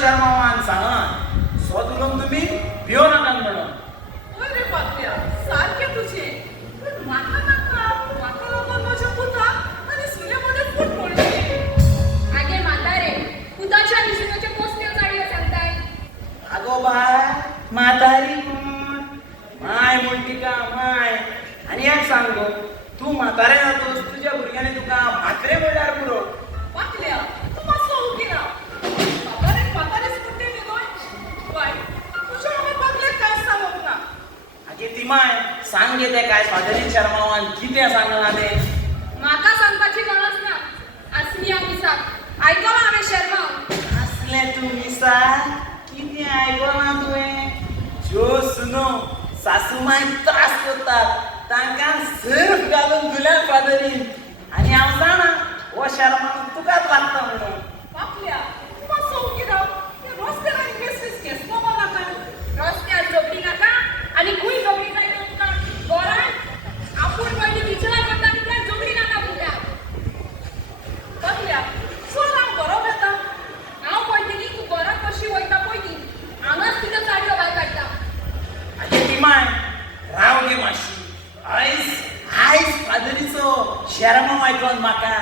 शर्मावान सांगत स्वत उलोवंक तुम्ही भियो नाकात म्हणून. होय रे पातल्या, सारखे तुझे. पण म्हाका लागून म्हज्या पुताक आनी सुनेमध्ये फूट पडली. आगे म्हातारे पुताच्या विशेषाचे पोस्ट्यो काडयो सांगताय. आगो बाय म्हातारी म्हूण माय म्हूण तिका माय. आनी एक सांग गो, तू म्हातारे जातोस तुझ्या भुरग्यांनी तुका भाकरे म्हणल्यार पुरो. पातल्या, तू मातसो उगी ना. म्हातारेच म्हणटे न्ही गोंय. बाय, तुज्या हांवें पातल्याक कांयच सांगूंक ना. आगे ती माय सांग गे ते काय स्वाधीन शर्मावान कितें सांगलां ते. म्हाका सांगपाची गरज ना. आसली हांव मिसाक आयकलां हांवें शर्माव. असले तू मिसा कितें आयकलां तुवें. ज्यो सुनो सासूमाय त्रास करतात तांकां सर्फ घालून धुल्यार फादरीन. आनी हांव जाणा हो शर्मा तुकाच लागता म्हणून. पातल्या, तू मातसो उगी राव. ते रस्त्यार आनी बेश्टीच केसलो नाका. रस्त्यार झोपडी नाका आनी खूंय झोपडी जाय तर तुका गोरान. आपूण पयलीं विचार करता तितल्यान झोपडी नाका भुरग्या. पातल्या, चल हांव घरा वेता. हांव पळयतली तूं घरात कशी वयता पळय ती. हांगाच तिका साडयो भायर काडटा. आगे ती माय राव गे मातशी. आयज फादरीचो शर्मा आयकून म्हाका